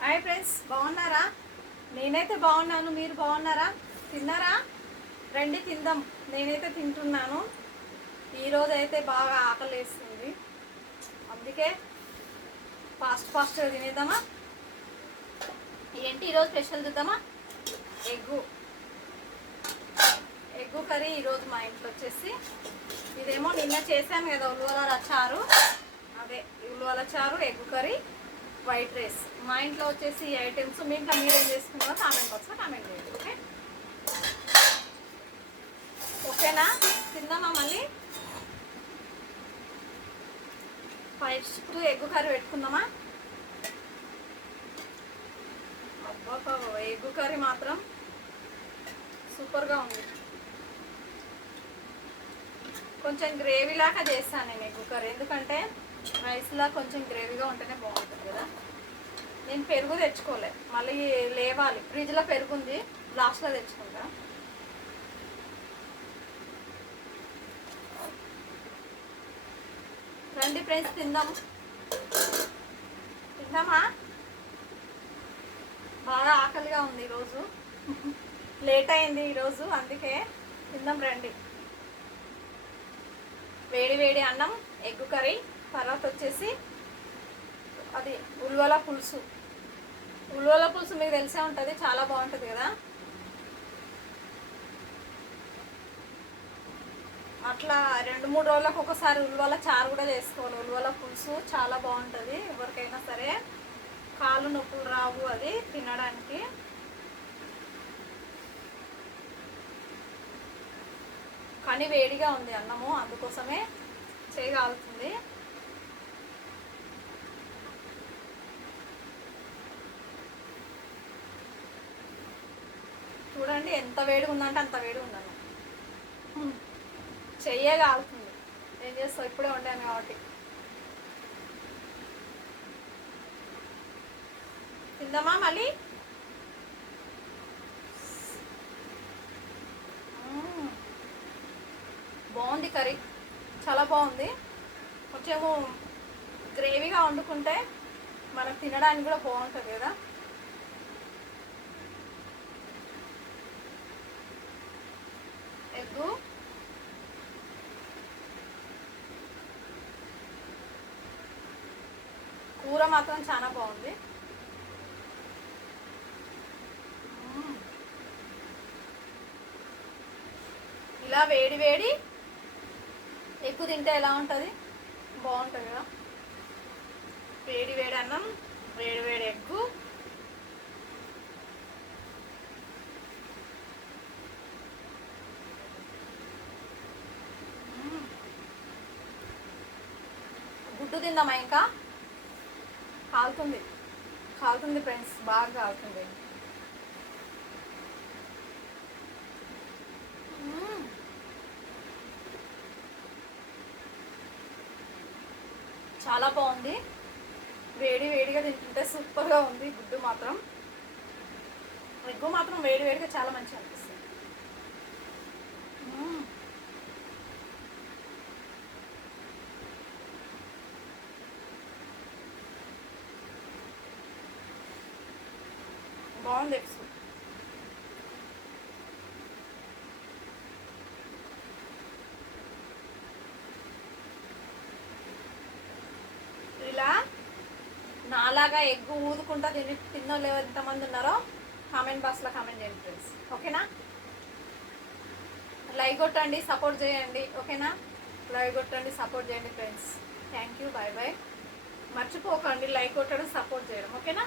Hi friends, బాగున్నారా? నేనైతే బాగున్నాను. మీరు బాగున్నారా? తిన్నారా? రండి తిందాం. నేనైతే తింటున్నాను. ఈరోజు అయితే బాగా ఆకలి వేస్తుంది, అందుకే ఫాస్ట్గా తినేద్దామా. ఏంటి ఈరోజు స్పెషల్ చూద్దామా? ఎగ్గు కర్రీ ఈరోజు మా ఇంట్లో వచ్చేసి. ఇదేమో నిన్న చేసాము కదా ఉల్వల చారు, అదే ఉల్వల చారు, ఎగ్గు కర్రీ, వైట్ రైస్. మా ఇంట్లో వచ్చేసి ఈ ఐటమ్స్. మీ ఇంట్లో మీరేం చేసుకున్నారో కామెంట్ బాక్స్లో కామెంట్ చేయండి. ఓకేనా? తిందామా? మళ్ళీ ఫస్ట్ ఎగ్గు కర్రీ పెట్టుకుందామా? అబ్బా, ఎగ్గు కర్రీ మాత్రం సూపర్గా ఉంది. కొంచెం గ్రేవీ లాగా చేస్తాను నేను ఎగ్గు కర్రీ, ఎందుకంటే రైస్లా కొంచెం గ్రేవీగా ఉంటేనే బాగుంటుంది కదా. నేను పెరుగు తెచ్చుకోలే, మళ్ళీ లేవాలి. ఫ్రిడ్జ్లో పెరుగు ఉంది, లాస్ట్లో తెచ్చుకుంటా. రండి ఫ్రెండ్స్, తిందామా? బాగా ఆకలిగా ఉంది ఈరోజు, లేట్ అయింది ఈరోజు, అందుకే తిందాం రండి. వేడి వేడి అన్నం, ఎగ్గు కర్రీ, తర్వాత వచ్చేసి అది ఉల్వల పులుసు. ఉల్వల పులుసు మీకు తెలిసే ఉంటుంది, చాలా బాగుంటుంది కదా. అట్లా 2-3 రోజులకు ఒకసారి ఉల్వల చారు కూడా చేసుకోవాలి. ఉల్వల పులుసు చాలా బాగుంటుంది. ఎవరికైనా సరే కాళ్ళు నొప్పులు రావు అది తినడానికి. కానీ వేడిగా ఉంది అన్నము, అందుకోసమే చేయగలుగుతుంది. చూడండి ఎంత వేడిగా ఉందంటే అంత వేడిగా ఉందన్న, చెయ్యగలుగుతుంది. ఏం చేస్తావు, ఇప్పుడే వండాను కాబట్టి. తిందామా మళ్ళీ? బాగుంది కర్రీ, చాలా బాగుంది. కొంచెము గ్రేవీగా వండుకుంటే మనకు తినడానికి కూడా బాగుంటుంది కదా. ఎగ్గు కూర మాత్రం చాలా బాగుంది. ఇలా వేడి వేడి ఎగ్గు తింటే ఎలా ఉంటుంది? బాగుంటుంది కదా. వేడి వేడి అన్నం, వేడి వేడి ఎగ్గు. గుడ్డు తిందామా? ఇంకా కాలుతుంది ఫ్రెండ్స్, బాగా కాలుతుంది. చాలా బాగుంది. వేడి వేడిగా తింటుంటే సూపర్గా ఉంది. గుడ్డు మాత్రం, ఎగ్గు మాత్రం వేడి వేడిగా చాలా మంచిగా అనిపిస్తుంది. బాగుంది ఎగ్స్. ఇలా నాలాగా ఎగ్గు ఊదుకుంటా తిన్నోళ్ళు ఎంతమంది ఉన్నారో కామెంట్ బాక్స్లో కామెంట్ చేయండి ఫ్రెండ్స్. ఓకేనా? లైక్ కొట్టండి, సపోర్ట్ చేయండి. ఓకేనా? లైక్ కొట్టండి, సపోర్ట్ చేయండి friends. Thank you, bye bye. మర్చిపోకండి లైక్ కొట్టడం, సపోర్ట్ చేయడం. ఓకేనా?